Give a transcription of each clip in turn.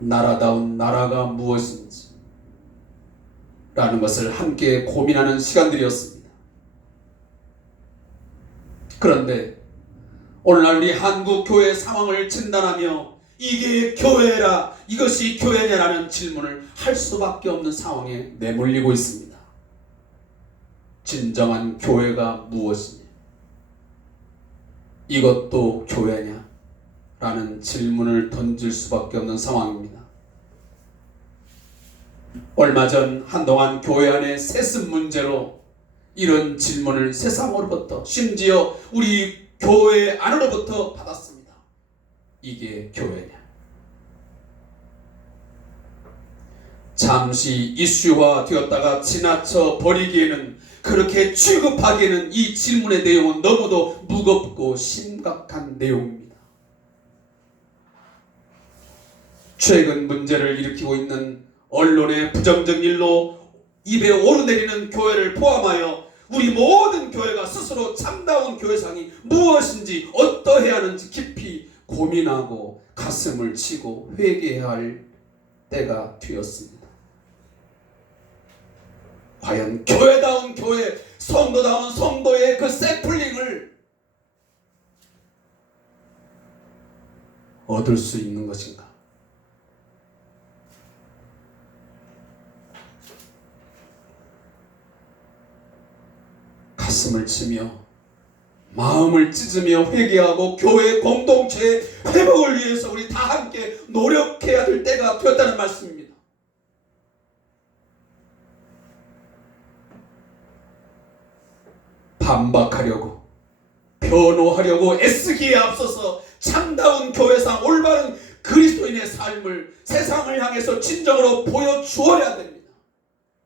나라다운 나라가 무엇인지 라는 것을 함께 고민하는 시간들이었습니다. 그런데 오늘날 우리 한국 교회 상황을 진단하며 이게 교회라, 이것이 교회냐라는 질문을 할 수밖에 없는 상황에 내몰리고 있습니다. 진정한 교회가 무엇이냐? 이것도 교회냐? 라는 질문을 던질 수밖에 없는 상황입니다. 얼마 전 한동안 교회 안에 세습 문제로 이런 질문을 세상으로부터, 심지어 우리 교회 안으로부터 받았습니다. 이게 교회냐? 잠시 이슈화 되었다가 지나쳐 버리기에는, 그렇게 취급하기에는 이 질문의 내용은 너무도 무겁고 심각한 내용입니다. 최근 문제를 일으키고 있는 언론의 부정적 일로 입에 오르내리는 교회를 포함하여 우리 모든 교회가 스스로 참다운 교회상이 무엇인지, 어떠해야 하는지 깊이 고민하고 가슴을 치고 회개해야 할 때가 되었습니다. 과연 교회다운 교회, 성도다운 성도의 그 샘플링을 얻을 수 있는 것인가? 가슴을 치며 마음을 찢으며 회개하고 교회 공동체의 회복을 위해서 우리 다 함께 노력해야 될 때가 되었다는 말씀입니다. 반박하려고, 변호하려고 애쓰기에 앞서서 참다운 교회상, 올바른 그리스도인의 삶을 세상을 향해서 진정으로 보여주어야 됩니다.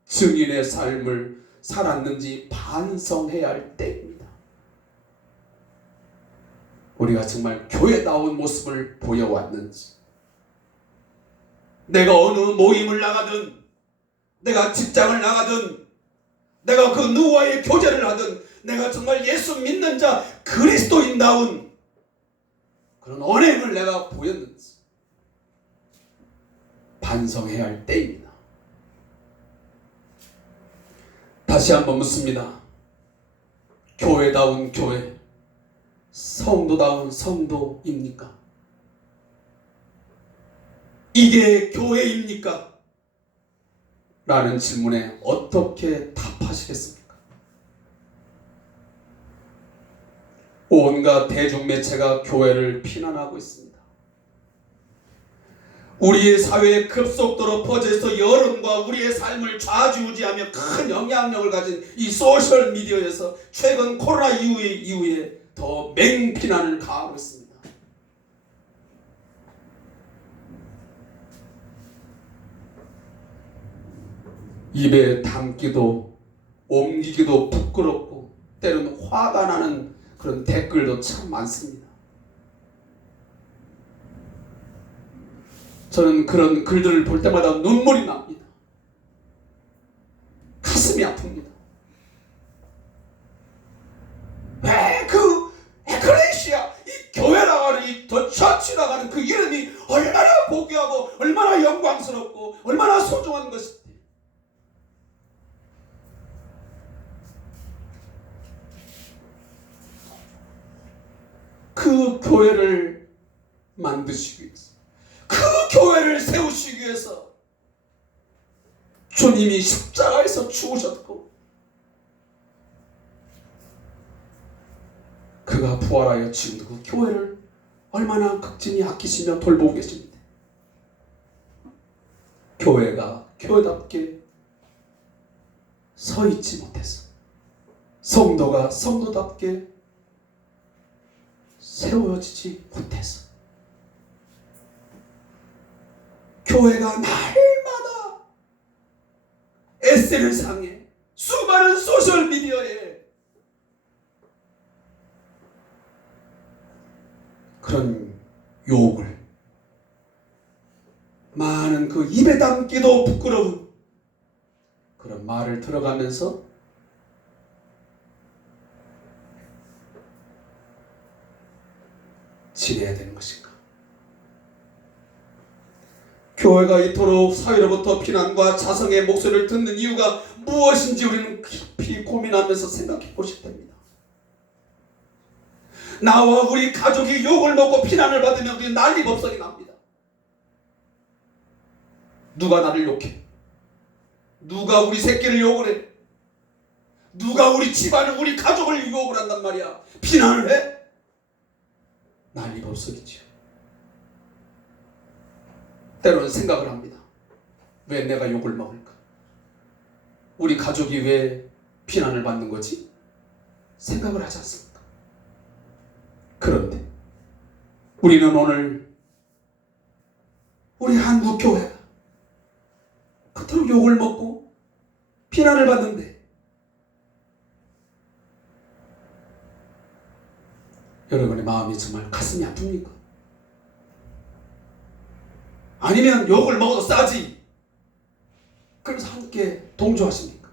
증인의 삶을 살았는지 반성해야 할 때입니다. 우리가 정말 교회다운 모습을 보여왔는지, 내가 어느 모임을 나가든, 내가 직장을 나가든, 내가 그 누구와의 교제를 하든, 내가 정말 예수 믿는 자 그리스도인다운 그런 언행을 내가 보였는지 반성해야 할 때입니다. 다시 한번 묻습니다. 교회다운 교회, 성도다운 성도입니까? 이게 교회입니까? 라는 질문에 어떻게 답하시겠습니까? 온갖 대중매체가 교회를 비난하고 있습니다. 우리의 사회에 급속도로 퍼져서 여론과 우리의 삶을 좌지우지하며 큰 영향력을 가진 이 소셜미디어에서 최근 코로나 이후에 더 맹비난을 가하고 있습니다. 입에 담기도 옮기기도 부끄럽고 때로는 화가 나는 그런 댓글도 참 많습니다. 저는 그런 글들을 볼 때마다 눈물이 납니다. 가슴이 아픕니다. 왜 그 에클레시아, 이 교회라고 하는, 이 더 처치라고 하는 그 이름이 얼마나 고귀하고 얼마나 영광스럽고 얼마나 소중한 것인지, 그 교회를 만드시기 위해서, 그 교회를 세우시기 위해서 주님이 십자가에서 죽으셨고 그가 부활하여 지금도 그 교회를 얼마나 극진히 아끼시며 돌보고 계십니다. 교회가 교회답게 서 있지 못해서, 성도가 성도답게 세워지지 못해서, 교회가 날마다 SNS상에 수많은 소셜미디어에 그런 욕을, 많은 그 입에 담기도 부끄러운 그런 말을 들어가면서 지내야 되는 것인가? 교회가 이토록 사회로부터 비난과 자성의 목소리를 듣는 이유가 무엇인지 우리는 깊이 고민하면서 생각해 보실 때입니다. 나와 우리 가족이 욕을 먹고 비난을 받으면 우리는 난리법석이 납니다. 누가 나를 욕해? 누가 우리 새끼를 욕을 해? 누가 우리 집안을, 우리 가족을 욕을 한단 말이야? 비난을 해? 난리법석이죠. 때로는 생각을 합니다. 왜 내가 욕을 먹을까? 우리 가족이 왜 비난을 받는 거지? 생각을 하지 않습니까? 그런데 우리는 오늘 우리 한국교회가 그토록 욕을 먹고 비난을 받는데 여러분의 마음이 정말 가슴이 아픕니까? 아니면 욕을 먹어도 싸지. 그래서 함께 동조하십니까?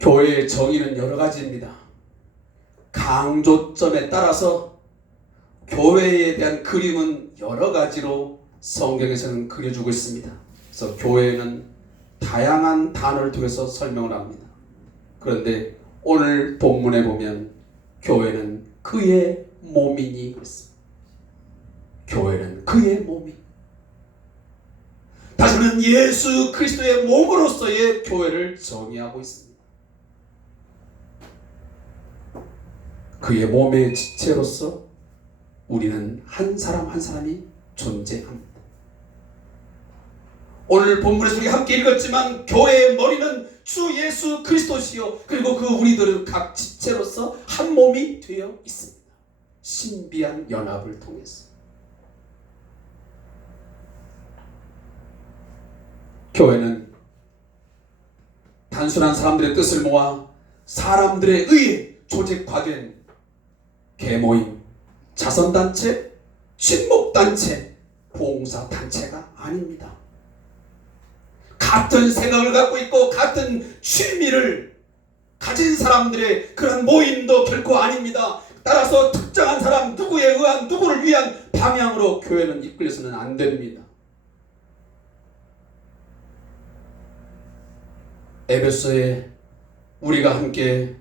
교회의 정의는 여러 가지입니다. 강조점에 따라서 교회에 대한 그림은 여러 가지로 성경에서는 그려주고 있습니다. 그래서 교회는 다양한 단어를 통해서 설명을 합니다. 그런데 오늘 본문에 보면 교회는 그의 몸이니 그랬습니다. 교회는 그의 몸이. 다시 말하면 예수 그리스도의 몸으로서의 교회를 정의하고 있습니다. 그의 몸의 지체로서 우리는 한 사람 한 사람이 존재합니다. 오늘 본문에서 우리가 함께 읽었지만 교회의 머리는 주 예수 그리스도시요, 그리고 그 우리들은 각 지체로서 한 몸이 되어 있습니다. 신비한 연합을 통해서. 교회는 단순한 사람들의 뜻을 모아 사람들에 의해 조직화된 계모임, 자선단체, 친목단체, 봉사단체가 아닙니다. 같은 생각을 갖고 있고 같은 취미를 가진 사람들의 그런 모임도 결코 아닙니다. 따라서 특정한 사람 누구에 의한 누구를 위한 방향으로 교회는 이끌려서는 안 됩니다. 에베소에 우리가 함께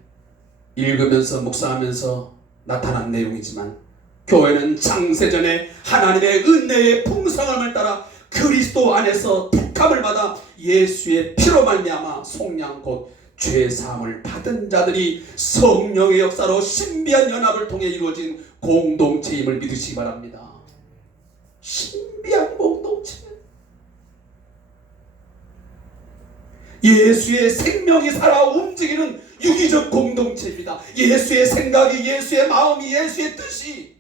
읽으면서 묵상하면서 나타난 내용이지만 교회는 창세전에 하나님의 은혜의 풍성함을 따라 그리스도 안에서 택함을 받아 예수의 피로 말미암아 속량 곧 죄사함을 받은 자들이 성령의 역사로 신비한 연합을 통해 이루어진 공동체임을 믿으시기 바랍니다. 신비한 공동체. 예수의 생명이 살아 움직이는 유기적 공동체입니다. 예수의 생각이, 예수의 마음이, 예수의 뜻이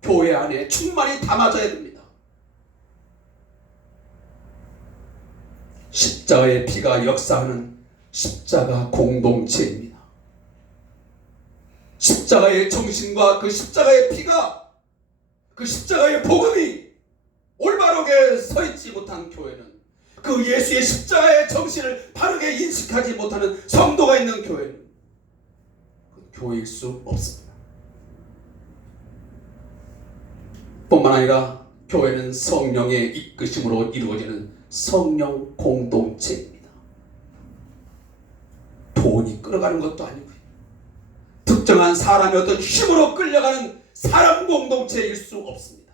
교회 안에 충만히 담아져야 됩니다. 십자가의 피가 역사하는 십자가 공동체입니다. 십자가의 정신과 그 십자가의 피가, 그 십자가의 복음이 올바르게 서 있지 못한 교회는, 그 예수의 십자가의 정신을 바르게 인식하지 못하는 성도가 있는 교회는 교회일 수 없습니다. 뿐만 아니라 교회는 성령의 이끄심으로 이루어지는 성령 공동체입니다. 돈이 끌어가는 것도 아니고요, 특정한 사람의 어떤 힘으로 끌려가는 사람 공동체일 수 없습니다.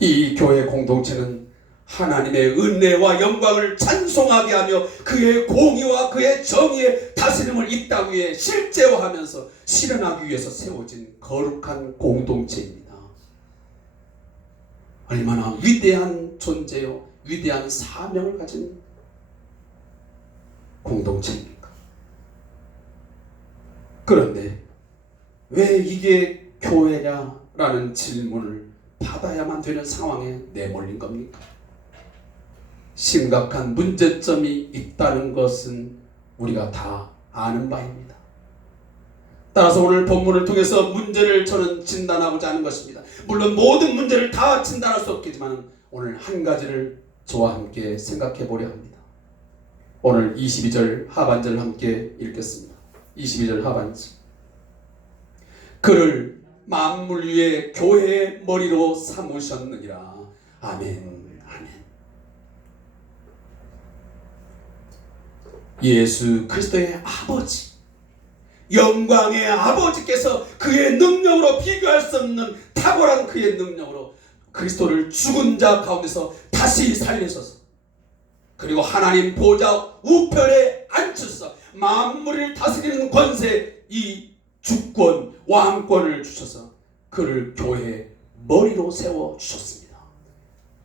이 교회 공동체는 하나님의 은혜와 영광을 찬송하게 하며 그의 공의와 그의 정의의 다스림을 이 땅 위에 실제화하면서 실현하기 위해서 세워진 거룩한 공동체입니다. 얼마나 위대한 존재요, 위대한 사명을 가진 공동체입니까? 그런데 왜 이게 교회냐라는 질문을 받아야만 되는 상황에 내몰린 겁니까? 심각한 문제점이 있다는 것은 우리가 다 아는 바입니다. 따라서 오늘 본문을 통해서 문제를 저는 진단하고자 하는 것입니다. 물론 모든 문제를 다 진단할 수 없겠지만 오늘 한 가지를 저와 함께 생각해 보려 합니다. 오늘 22절 하반절 함께 읽겠습니다. 22절 하반절. 그를 만물 위에 교회의 머리로 삼으셨느니라. 아멘. 아멘. 예수 그리스도의 아버지, 영광의 아버지께서 그의 능력으로 비교할 수 없는 탁월한 그의 능력으로 그리스도를 죽은 자 가운데서 다시 살리셔서, 그리고 하나님 보좌 우편에 앉혀서 만물을 다스리는 권세, 이 주권, 왕권을 주셔서 그를 교회의 머리로 세워 주셨습니다.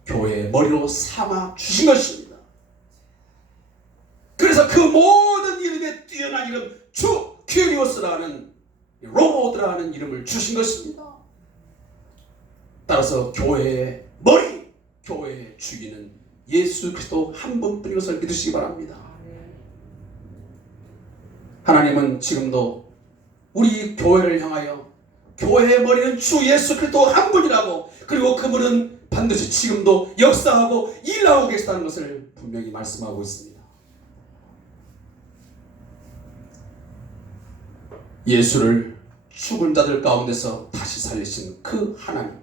교회의 머리로 삼아 주신 것입니다. 그래서 그 모든 이름에 뛰어난 이름 주 큐리오스라는, 로보드라는 이름을 주신 것입니다. 따라서 교회의 머리, 교회의 주인은 예수 그리스도 한 분뿐인 것을 믿으시기 바랍니다. 하나님은 지금도 우리 교회를 향하여 교회의 머리는 주 예수 그리스도 한 분이라고, 그리고 그분은 반드시 지금도 역사하고 일하고 계시다는 것을 분명히 말씀하고 있습니다. 예수를 죽은 자들 가운데서 다시 살리신 그 하나님,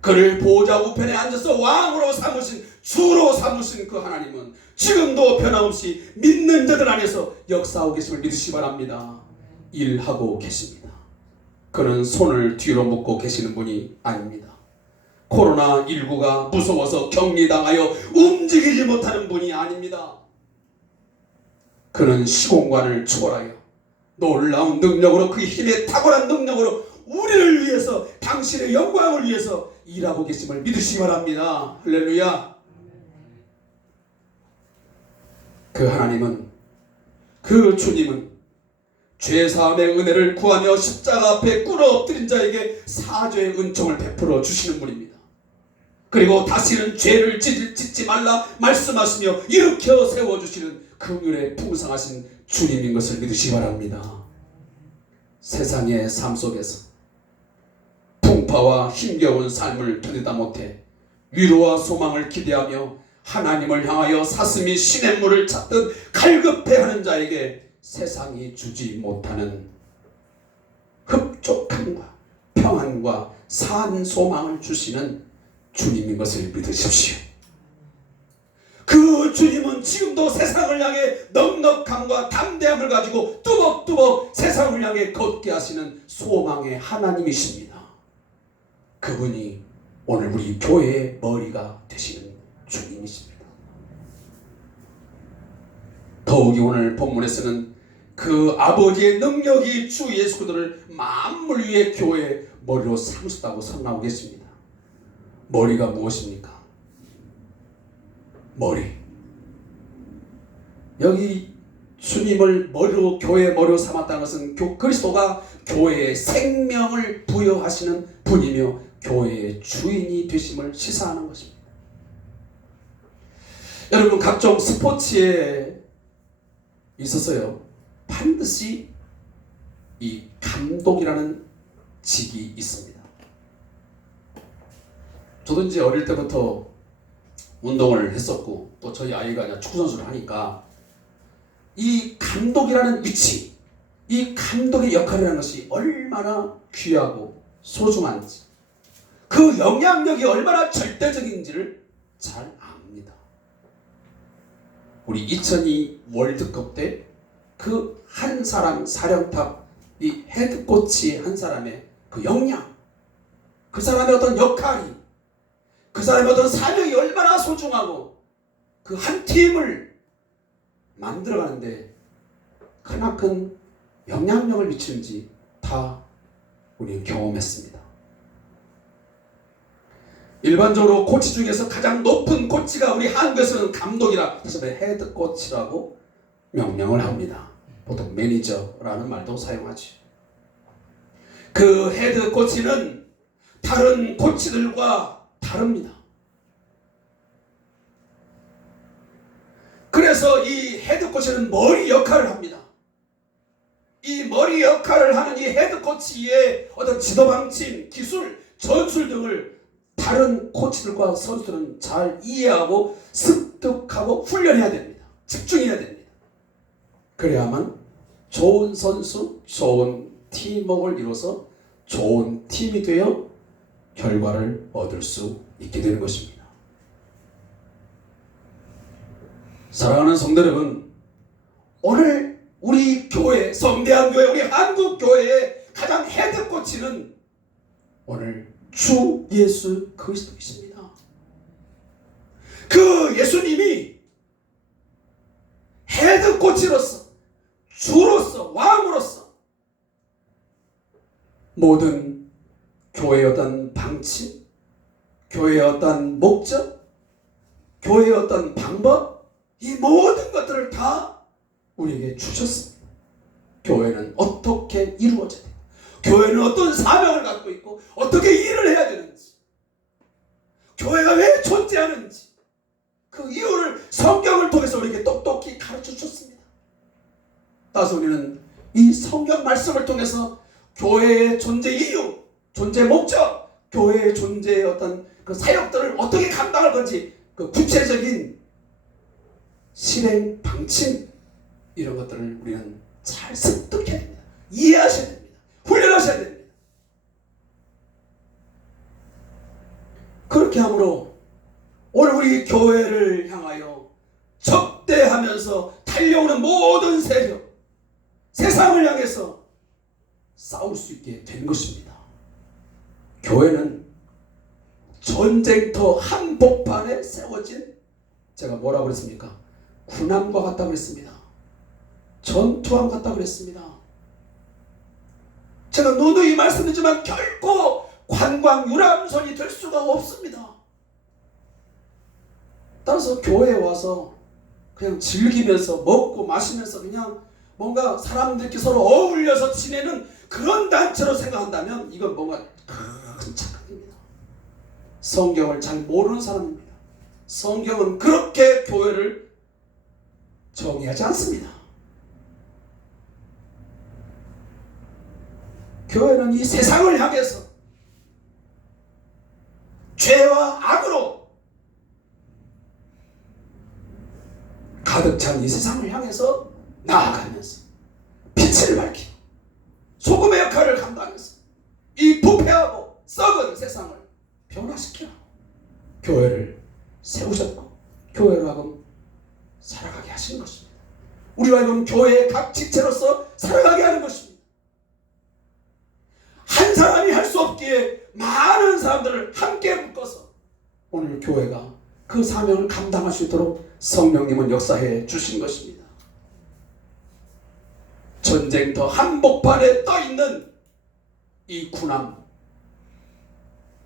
그를 보좌 우편에 앉아서 왕으로 삼으신, 주로 삼으신 그 하나님은 지금도 변함없이 믿는 자들 안에서 역사하고 계심을 믿으시기 바랍니다. 일하고 계십니다. 그는 손을 뒤로 묶고 계시는 분이 아닙니다. 코로나19가 무서워서 격리당하여 움직이지 못하는 분이 아닙니다. 그는 시공간을 초월하여 놀라운 능력으로, 그 힘의 탁월한 능력으로 우리를 위해서, 당신의 영광을 위해서 일하고 계심을 믿으시기 바랍니다. 할렐루야. 그 하나님은, 그 주님은 죄사함의 은혜를 구하며 십자가 앞에 꿇어 엎드린 자에게 사죄의 은총을 베풀어 주시는 분입니다. 그리고 다시는 죄를 짓지 말라 말씀하시며 일으켜 세워주시는 긍휼의 풍성하신 주님인 것을 믿으시기 바랍니다. 세상의 삶 속에서 풍파와 힘겨운 삶을 견디다 못해 위로와 소망을 기대하며 하나님을 향하여 사슴이 시냇물을 찾듯 갈급해하는 자에게 세상이 주지 못하는 흡족함과 평안과 산 소망을 주시는 주님인 것을 믿으십시오. 그 주님은 지금도 세상을 향해 넉넉함과 담대함을 가지고 뚜벅뚜벅 세상을 향해 걷게 하시는 소망의 하나님이십니다. 그분이 오늘 우리 교회의 머리가 되시는 주님이십니다. 더욱이 오늘 본문에서는 그 아버지의 능력이 주 예수 그리스도를 만물 위의 교회의 머리로 삼으셨다고 선언하고 계십니다. 머리가 무엇입니까? 머리. 여기 주님을 머리로, 교회의 머리로 삼았다는 것은 그리스도가 교회에 생명을 부여하시는 분이며 교회의 주인이 되심을 시사하는 것입니다. 여러분, 각종 스포츠에 있어서요, 반드시 이 감독이라는 직이 있습니다. 저도 이제 어릴 때부터 운동을 했었고, 또 저희 아이가 이제 축구 선수를 하니까 이 감독이라는 위치, 이 감독의 역할이라는 것이 얼마나 귀하고 소중한지, 그 영향력이 얼마나 절대적인지를 잘 압니다. 우리 2002 월드컵 때 그 한 사람 사령탑, 이 헤드코치 한 사람의 그 역량, 그 사람의 어떤 역할이, 그 사람의 어떤 사명이 얼마나 소중하고 그 한 팀을 만들어가는데 크나큰 영향력을 미치는지 다 우리 경험했습니다. 일반적으로 코치 중에서 가장 높은 코치가 우리 한국에서는 감독이라, 그래서 헤드코치라고 명명을 합니다. 보통 매니저라는 말도 사용하죠. 그 헤드코치는 다른 코치들과 다릅니다. 그래서 이 헤드코치는 머리 역할을 합니다. 이 머리 역할을 하는 이 헤드코치의 어떤 지도 방침, 기술, 전술 등을 다른 코치들과 선수들은 잘 이해하고 습득하고 훈련해야 됩니다. 집중해야 됩니다. 그래야만 좋은 선수, 좋은 팀 팀워크를 이뤄서 좋은 팀이 되어 결과를 얻을 수 있게 되는 것입니다. 사랑하는 성도 여러분, 오늘 우리 교회, 성대한 교회, 우리 한국 교회의 가장 헤드코치는 오늘 주 예수 그리스도이십니다. 그 예수님이 헤드코치로서, 주로서, 왕으로서 모든 교회의 어떤 방침, 교회의 어떤 목적, 교회의 어떤 방법, 이 모든 것들을 다 우리에게 주셨습니다. 교회는 어떻게 이루어져야 돼요? 교회는 어떤 사명을 갖고 있고 어떻게 일을 해야 되는지, 교회가 왜 존재하는지 그 이유를 성경을 통해서 우리에게 똑똑히 가르쳐 주셨습니다. 따라서 우리는 이 성경 말씀을 통해서 교회의 존재 이유, 존재 목적, 교회의 존재의 어떤 그 사역들을 어떻게 감당할 건지 그 구체적인 실행 방침, 이런 것들을 우리는 잘 습득해야 됩니다. 이해하셔야 됩니다. 훈련하셔야 됩니다. 그렇게 함으로 오늘 우리 교회를 향하여 적대하면서 달려오는 모든 세력, 세상을 향해서 싸울 수 있게 된 것입니다. 교회는 전쟁터 한복판에 세워진, 제가 뭐라고 그랬습니까? 군함과 같다고 그랬습니다. 전투함 같다고 그랬습니다. 제가 누누이 말씀드리지만 결코 관광 유람선이 될 수가 없습니다. 따라서 교회에 와서 그냥 즐기면서 먹고 마시면서 그냥 뭔가 사람들끼리 서로 어울려서 지내는 그런 단체로 생각한다면 이건 뭔가 큰 착각입니다. 성경을 잘 모르는 사람입니다. 성경은 그렇게 교회를 정의하지 않습니다. 교회는 이 세상을 향해서 죄와 악으로 가득 찬 이 세상을 향해서 나아가면서 빛을 밝히고 소금의 역할을 감당해서 이 부패하고 썩은 세상을 변화시키라 교회를 세우셨고 교회로 하여금 살아가게 하신 것입니다. 우리로 하여금 교회의 각 지체로서 살아가게 하는 것입니다. 한 사람이 할 수 없기에 많은 사람들을 함께 묶어서 오늘 교회가 그 사명을 감당할 수 있도록 성령님은 역사해 주신 것입니다. 전쟁터 한복판에 떠있는 이 군함,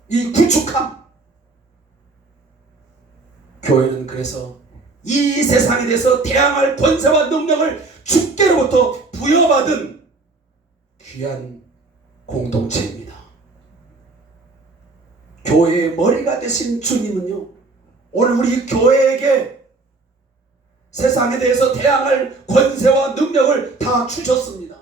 이 구축함, 교회는 그래서 이 세상에 대해서 대항할 권세와 능력을 주께로부터 부여받은 귀한 공동체입니다. 교회의 머리가 되신 주님은요, 오늘 우리 교회에게 세상에 대해서 대항할 권세와 능력을 다 주셨습니다.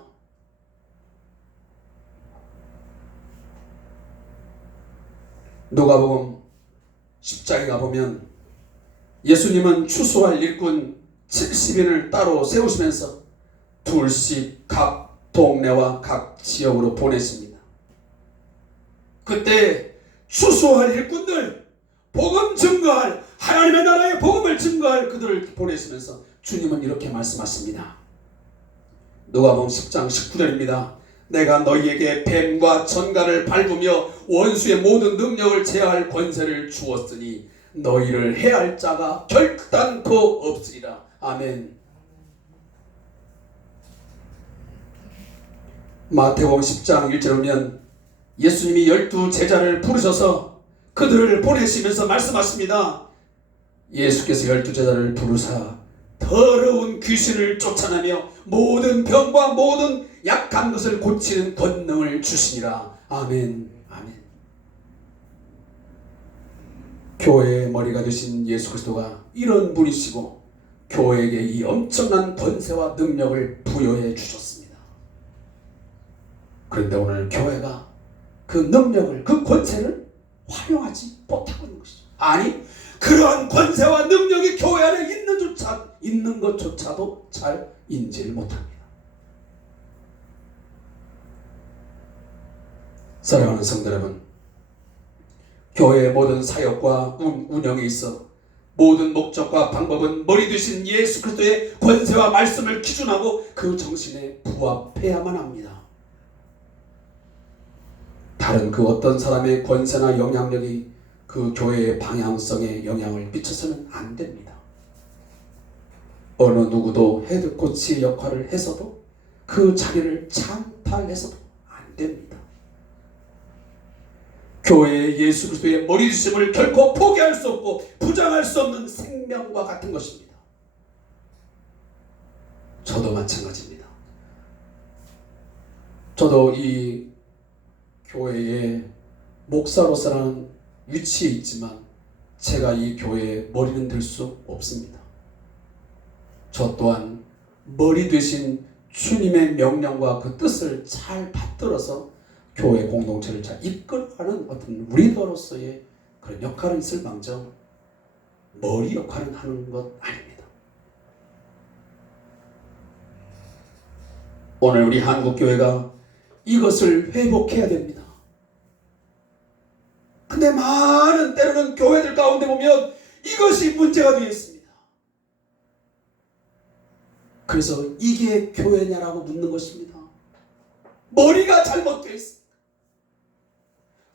누가복음 10장에 가보면 예수님은 추수할 일꾼 70인을 따로 세우시면서 둘씩 각 동네와 각 지역으로 보내십니다. 그때 추수할 일꾼들, 복음 증거할, 하나님의 나라의 복음을 증거할 그들을 보내시면서 주님은 이렇게 말씀하십니다. 누가복음 10장 19절입니다. 내가 너희에게 뱀과 전갈을 밟으며 원수의 모든 능력을 제어할 권세를 주었으니 너희를 해할 자가 결단코 없으리라. 아멘. 마태복음 10장 1절에 보면 예수님이 12 제자를 부르셔서 그들을 보내시면서 말씀하십니다. 예수께서 12 제자를 부르사 더러운 귀신을 쫓아내며 모든 병과 모든 약한 것을 고치는 권능을 주시니라. 아멘. 아멘. 교회의 머리가 되신 예수 그리스도가 이런 분이시고 교회에게 이 엄청난 권세와 능력을 부여해 주셨습니다. 그런데 오늘 교회가 그 능력을, 그 권세를 활용하지 못하고 있는 것이죠. 아니, 그러한 권세와 능력이 교회 안에 있는 것조차도 잘 인지를 못합니다. 사랑하는 성도 여러분, 교회의 모든 사역과 운영에 있어 모든 목적과 방법은 머리 되신 예수 그리스도의 권세와 말씀을 기준하고 그 정신에 부합해야만 합니다. 다른 그 어떤 사람의 권세나 영향력이 그 교회의 방향성에 영향을 미쳐서는 안 됩니다. 어느 누구도 헤드코치의 역할을 해서도 그 자리를 찬탈해서도 안 됩니다. 교회의 예수 그리스도의 머리 주심을 결코 포기할 수 없고 부정할 수 없는 생명과 같은 것입니다. 저도 마찬가지입니다. 저도 이 교회의 목사로서라는 위치에 있지만 제가 이 교회의 머리는 될 수 없습니다. 저 또한 머리 되신 주님의 명령과 그 뜻을 잘 받들어서 교회 공동체를 잘 이끌어가는 어떤 리더로서의 그런 역할은 있을 망정 머리 역할은 하는 것 아닙니다. 오늘 우리 한국교회가 이것을 회복해야 됩니다. 근데 많은 때로는 교회들 가운데 보면 이것이 문제가 되어 있습니다. 그래서 이게 교회냐라고 묻는 것입니다. 머리가 잘못되어 있습니다.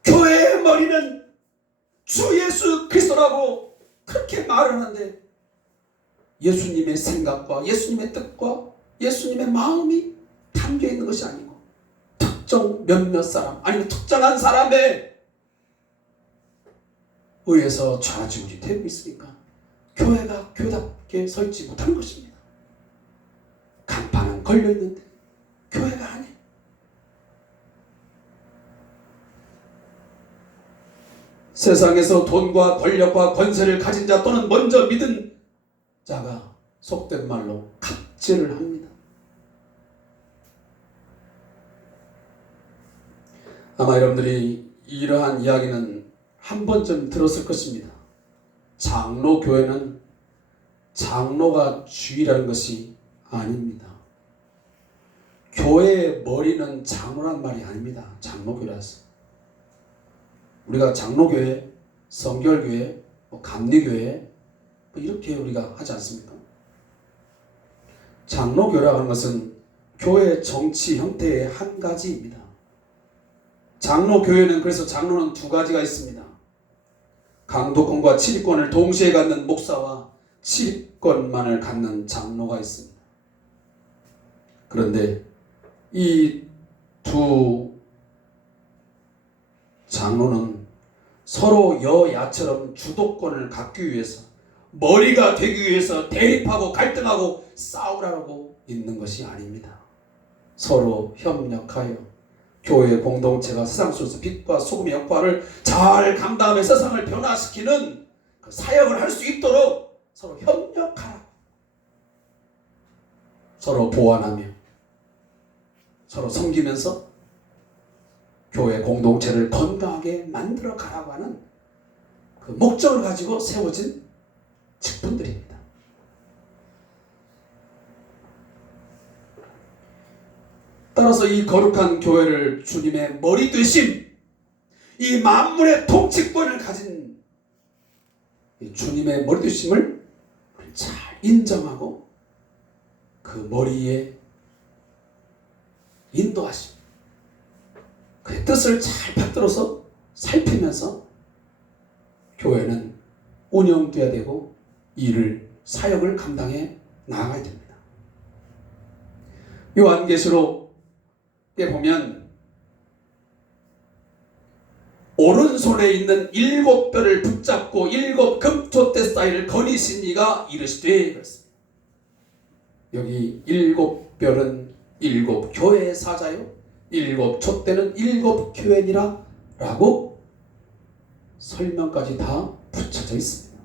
교회의 머리는 주 예수 그리스도라고 그렇게 말을 하는데 예수님의 생각과 예수님의 뜻과 예수님의 마음이 담겨 있는 것이 아니고 특정 몇몇 사람 아니면 특정한 사람에 의해서 좌지우지 되고 있으니까 교회가 교답게 서 있지 못하는 것입니다. 간판은 걸려있는데 교회가 아니에요. 세상에서 돈과 권력과 권세를 가진 자 또는 먼저 믿은 자가 속된 말로 갑질을 합니다. 아마 여러분들이 이러한 이야기는 한 번쯤 들었을 것입니다. 장로교회는 장로가 주의라는 것이 아닙니다. 교회의 머리는 장로란 말이 아닙니다. 장로교회라서. 우리가 장로교회, 성결교회, 감리교회 이렇게 우리가 하지 않습니까? 장로교회라고 하는 것은 교회 정치 형태의 한 가지입니다. 장로교회는 그래서 장로는 두 가지가 있습니다. 강도권과 치리권을 동시에 갖는 목사와 치리권만을 갖는 장로가 있습니다. 그런데 이 두 장로는 서로 여야처럼 주도권을 갖기 위해서 머리가 되기 위해서 대립하고 갈등하고 싸우라고 있는 것이 아닙니다. 서로 협력하여 교회 공동체가 세상 속에서 빛과 소금의 역할을 잘 감당하며 세상을 변화시키는 그 사역을 할 수 있도록 서로 협력하라. 서로 보완하며 서로 섬기면서 교회 공동체를 건강하게 만들어 가라고 하는 그 목적을 가지고 세워진 직분들입니다. 따라서 이 거룩한 교회를 주님의 머리 되심, 이 만물의 통치권을 가진 주님의 머리 되심을 잘 인정하고 그 머리에 인도하심, 그의 뜻을 잘 받들어서 살피면서 교회는 운영돼야 되고 일을 사역을 감당해 나아가야 됩니다. 요한계시록에 보면 오른손에 있는 7뼈를 붙잡고 7 금토대 사이를 거니신 이가 이르시되 그랬습니다. 여기 7뼈는 7 교회의 사자요 7 촛대는 7 교회니라 라고 설명까지 다 붙여져 있습니다.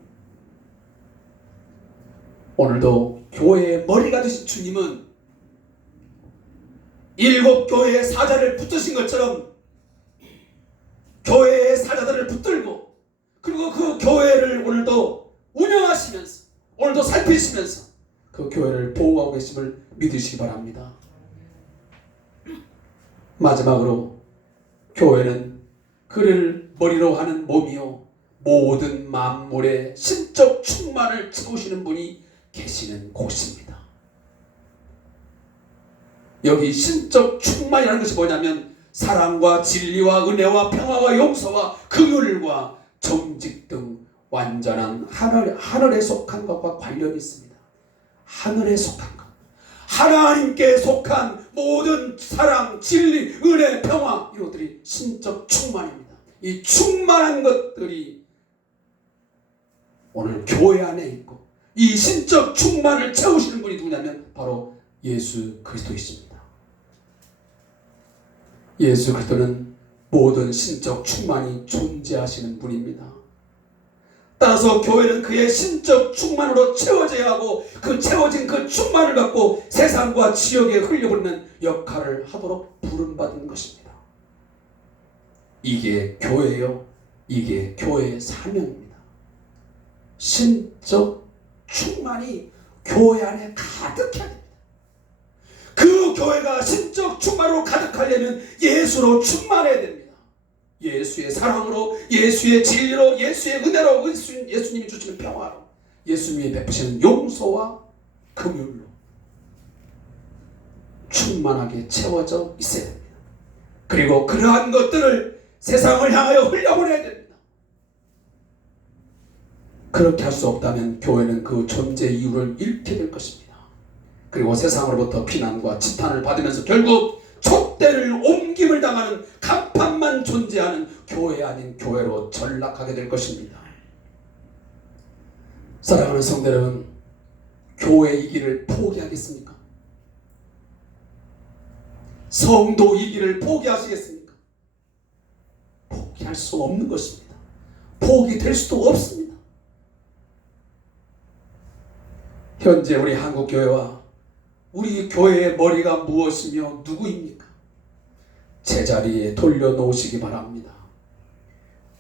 오늘도 교회의 머리가 되신 주님은 7 교회의 사자를 붙드신 것처럼 교회의 사자들을 붙들고 그리고 그 교회를 오늘도 운영하시면서 오늘도 살피시면서 그 교회를 보호하고 계심을 믿으시기 바랍니다. 마지막으로 교회는 그를 머리로 하는 몸이요 모든 만물의 신적 충만을 채우시는 분이 계시는 곳입니다. 여기 신적 충만이라는 것이 뭐냐면 사랑과 진리와 은혜와 평화와 용서와 긍휼과 정직 등 완전한 하늘에 속한 것과 관련이 있습니다. 하늘에 속한 것, 하나님께 속한 모든 사랑, 진리, 은혜, 평화, 이런 것들이 신적 충만입니다. 이 충만한 것들이 오늘 교회 안에 있고, 이 신적 충만을 채우시는 분이 누구냐면 바로 예수 그리스도이십니다. 예수 그리스도는 모든 신적 충만이 존재하시는 분입니다. 따라서 교회는 그의 신적 충만으로 채워져야 하고, 그 채워진 그 충만을 갖고 세상과 지역에 흘려보내는 역할을 하도록 부름받은 것입니다. 이게 교회요, 이게 교회의 사명입니다. 신적 충만이 교회 안에 가득해야 됩니다. 그 교회가 신적 충만으로 가득하려면 예수로 충만해야 됩니다. 예수의 사랑으로, 예수의 진리로, 예수의 은혜로, 예수님이 주시는 평화로, 예수님이 베푸시는 용서와 긍휼로 충만하게 채워져 있어야 됩니다. 그리고 그러한 것들을 세상을 향하여 흘려보내야 됩니다. 그렇게 할 수 없다면 교회는 그 존재 이유를 잃게 될 것입니다. 그리고 세상으로부터 비난과 지탄을 받으면서 결국 촛대를 옮김을 당하는 간판만 존재하는 교회 아닌 교회로 전락하게 될 것입니다. 사랑하는 성도 여러분, 교회이기를 포기하겠습니까? 성도이기를 포기하시겠습니까? 포기할 수 없는 것입니다. 포기될 수도 없습니다. 현재 우리 한국교회와 우리 교회의 머리가 무엇이며 누구입니까? 제자리에 돌려놓으시기 바랍니다.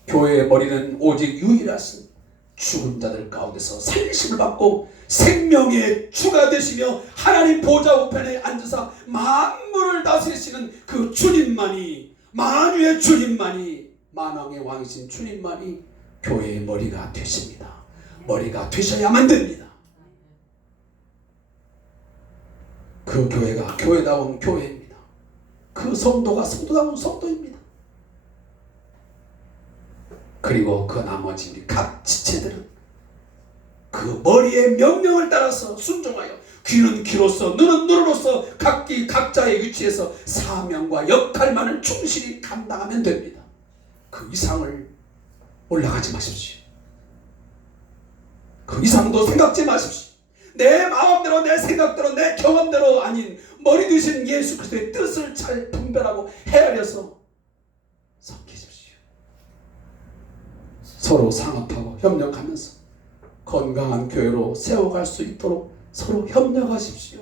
교회의 머리는 오직 유일하신 죽은 자들 가운데서 살리심을 받고 생명의 주가 되시며 하나님 보좌 우편에 앉으사 만물을 다스리시는 그 주님만이, 만유의 주님만이, 만왕의 왕이신 주님만이 교회의 머리가 되십니다. 머리가 되셔야만 됩니다. 그 교회가 교회다운 교회입니다. 그 성도가 성도다운 성도입니다. 그리고 그 나머지 우리 각 지체들은 그 머리의 명령을 따라서 순종하여 귀는 귀로서 눈은 눈으로서 각기 각자의 위치에서 사명과 역할만을 충실히 감당하면 됩니다. 그 이상을 올라가지 마십시오. 그 이상도 생각지 마십시오. 내 마음대로, 내 생각대로, 내 경험대로 아닌 머리 드신 예수 그리스도의 뜻을 잘 분별하고 헤아려서 섬기십시오. 서로 상합하고 협력하면서 건강한 교회로 세워갈 수 있도록 서로 협력하십시오.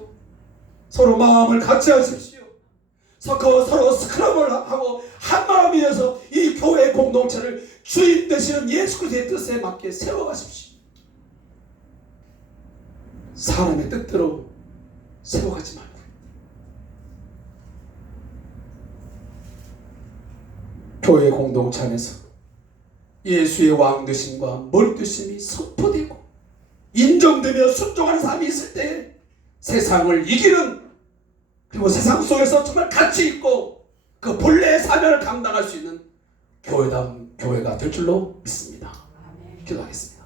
서로 마음을 같이 하십시오. 서로 스크럼을 하고 한 마음이 되어서 이 교회 공동체를 주인 되시는 예수 그리스도의 뜻에 맞게 세워가십시오. 사람의 뜻대로 세워가지 말고 교회 공동체 안에서 예수의 왕되심과 머리되심이 선포되고 인정되며 순종하는 삶이 있을 때 세상을 이기는, 그리고 세상 속에서 정말 가치 있고 그 본래의 사명을 감당할 수 있는 교회다운 교회가 될 줄로 믿습니다. 기도하겠습니다.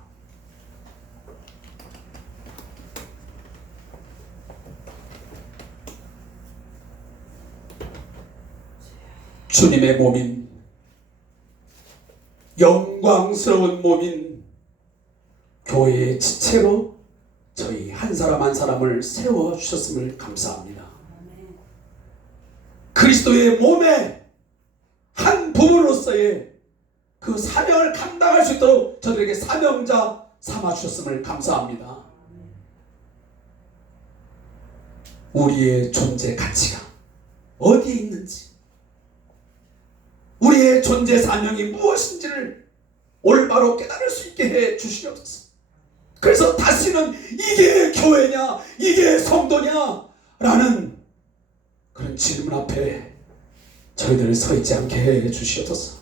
주님의 몸인, 영광스러운 몸인 교회의 지체로 저희 한 사람 한 사람을 세워주셨음을 감사합니다. 그리스도의 몸의 한 부분으로서의 그 사명을 감당할 수 있도록 저들에게 사명자 삼아주셨음을 감사합니다. 우리의 존재 가치가 어디에 있는지, 우리의 존재 사명이 무엇인지를 올바로 깨달을 수 있게 해 주시옵소서. 그래서 다시는 이게 교회냐, 이게 성도냐 라는 그런 질문 앞에 저희들을 서 있지 않게 해 주시옵소서.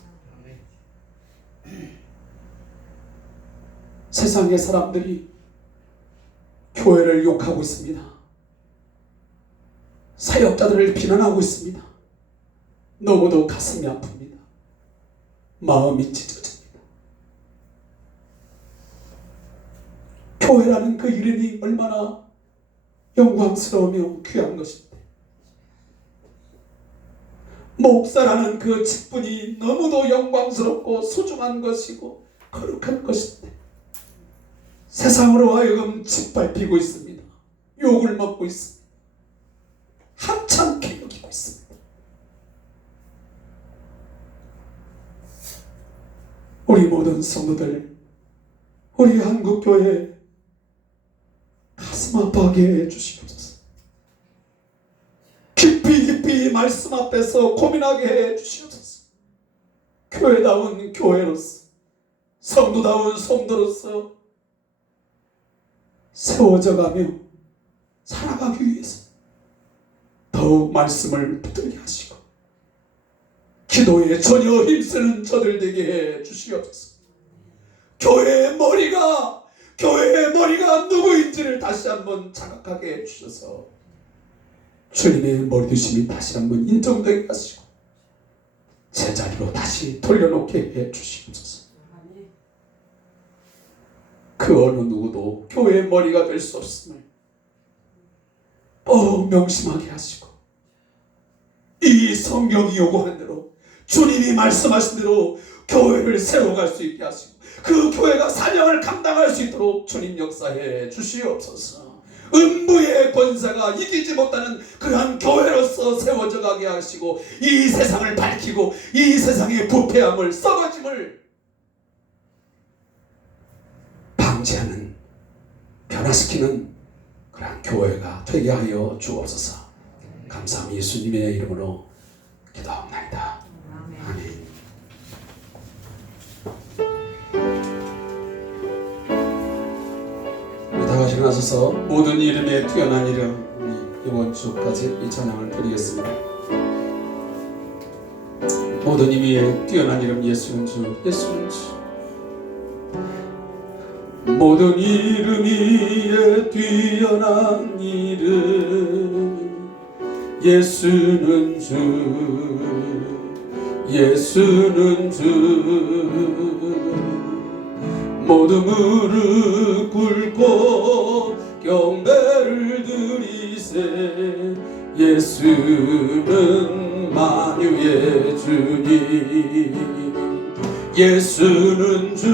세상의 사람들이 교회를 욕하고 있습니다. 사역자들을 비난하고 있습니다. 너무도 가슴이 아픕니다. 마음이 찢어집니다. 교회라는 그 이름이 얼마나 영광스러우며 귀한 것인데, 목사라는 그 직분이 너무도 영광스럽고 소중한 것이고 거룩한 것인데 세상으로 하여금 짓밟히고 있습니다. 욕을 먹고 있습니다. 하찮게 여기고 있습니다. 우리 모든 성도들, 우리 한국교회 가슴 아파하게 해주시옵소서. 깊이 말씀 앞에서 고민하게 해주시옵소서. 교회다운 교회로서, 성도다운 성도로서 세워져가며 살아가기 위해서 더욱 말씀을 붙들게 하시고 기도에 전혀 힘쓰는 저들 되게 해 주시옵소서. 교회의 머리가 누구인지를 다시 한번 자각하게 해 주셔서 주님의 머리 되심이 다시 한번 인정되게 하시고 제자리로 다시 돌려놓게 해 주시옵소서. 그 어느 누구도 교회의 머리가 될 수 없음을 명심하게 하시고 이 성경이 요구하는 대로 주님이 말씀하신 대로 교회를 세워갈 수 있게 하시고 그 교회가 사명을 감당할 수 있도록 주님 역사해 주시옵소서. 음부의 권세가 이기지 못하는 그러한 교회로서 세워져 가게 하시고 이 세상을 밝히고 이 세상의 부패함을 썩어짐을 방지하는, 변화시키는 그러한 교회가 되게 하여 주옵소서. 감사함 예수님의 이름으로 기도합니다. 아멘. 우리 다 같이 일어나셔서 모든 이름에 뛰어난 이름, 우리 이번 주까지 이 찬양을 드리겠습니다. 모든 이름에 뛰어난 이름, 예수는 주, 예수는 주. 모든 이름 위에 뛰어난 이름, 예수는 주, 예수는 주. 모두 무릎 꿇고 경배를 드리세. 예수는 만유의 주님, 예수는 주,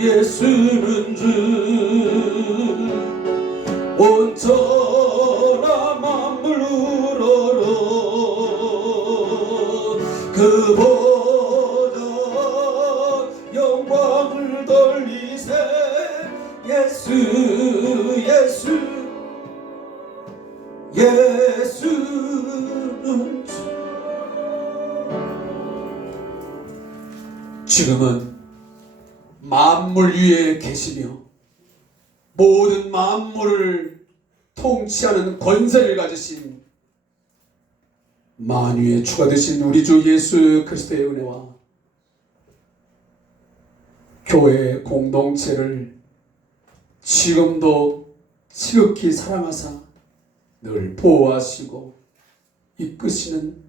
예수는 주. 온천하 만물 우러러 그 보좌 영광을 돌리세. 예수, 예수, 예수는 주. 지금은 만물 위에 계시며 모든 만물을 통치하는 권세를 가지신 만유의 주가 되신 우리 주 예수 그리스도의 은혜와 교회 공동체를 지금도 지극히 사랑하사 늘 보호하시고 이끄시는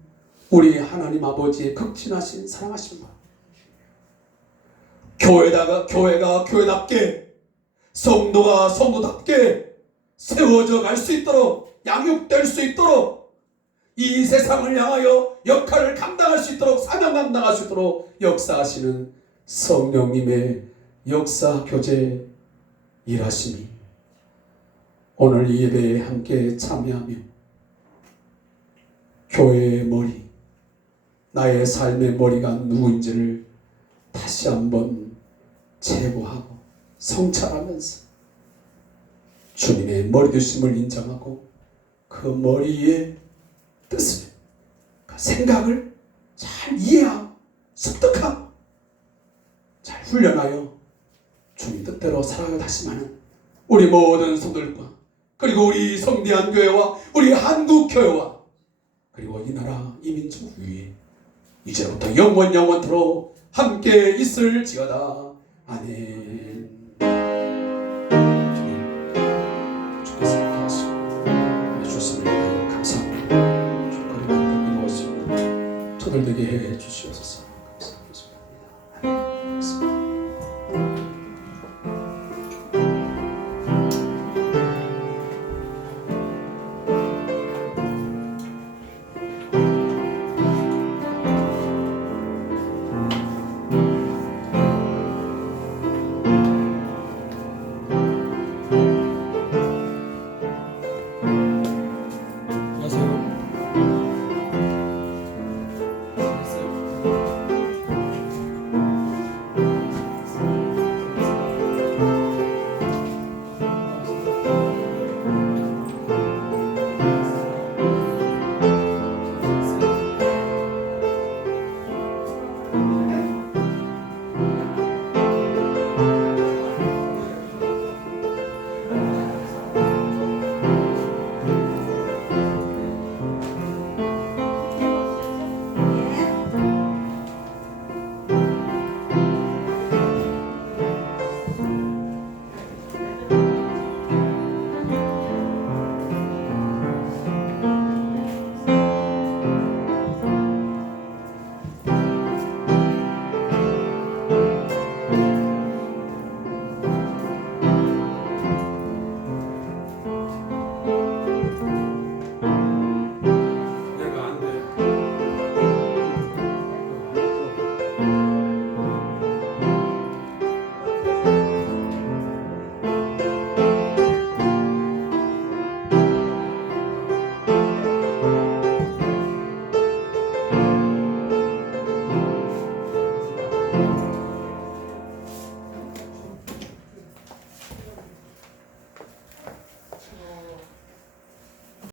우리 하나님 아버지의 극진하신 사랑하신 분, 교회가 교회답게, 성도가 성도답게 세워져 갈 수 있도록, 양육될 수 있도록, 이 세상을 향하여 역할을 감당할 수 있도록, 사명 감당할 수 있도록 역사하시는 성령님의 역사 교제 일하심이 오늘 이 예배에 함께 참여하며 교회의 머리, 나의 삶의 머리가 누구인지를 다시 한번 제고하고 성찰하면서 주님의 머리 되심을 인정하고 그 머리의 뜻을, 그 생각을 잘 이해하고 습득하고 잘 훈련하여 주님 뜻대로 살아가 다시마는 우리 모든 성도들과 그리고 우리 성대한 교회와 우리 한국 교회와 그리고 이 나라 이 민족이 이제부터 영원토록 함께 있을지어다. 아멘. 주께서 주셨음을 감사합니다. 주거리가 이루어지고 터널되게 해주시옵소서.